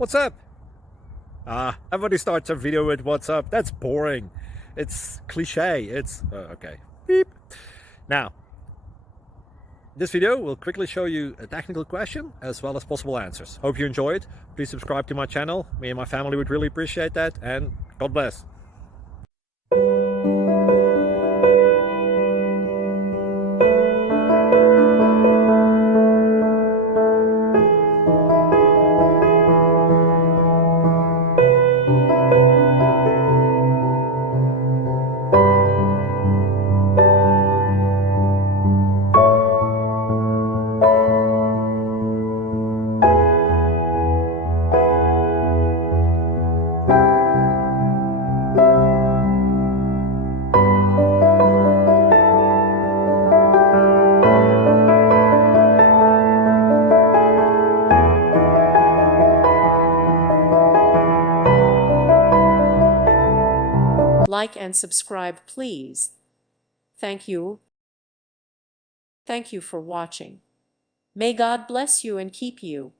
What's up? Everybody starts a video with what's up. That's boring. It's cliche. It's okay. Beep. Now, this video will quickly show you a technical question as well as possible answers. Hope you enjoy it. Please subscribe to my channel. Me and my family would really appreciate that. And God bless. Like and subscribe, please. Thank you. Thank you for watching. May God bless you and keep you.